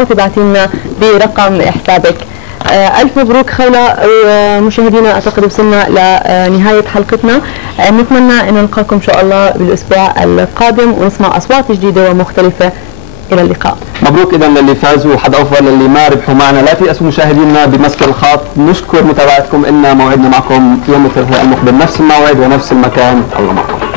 أو تبعتي لنا برقم حسابك. ألف مبروك خولة. ومشاهدينا أعتقد وصلنا لنهاية حلقتنا، نتمنى أن نلقاكم إن شاء الله بالأسبوع القادم ونسمع أصوات جديدة ومختلفة. إلى اللقاء. مبروك إذا للي فازوا وحد أفضل للي ما ربحوا معنا. لا تيأسوا مشاهدينا بمسك الخط، نشكر متابعتكم. إن موعدنا معكم يوم الثلاثاء المقبل نفس الموعد ونفس المكان. الله معكم.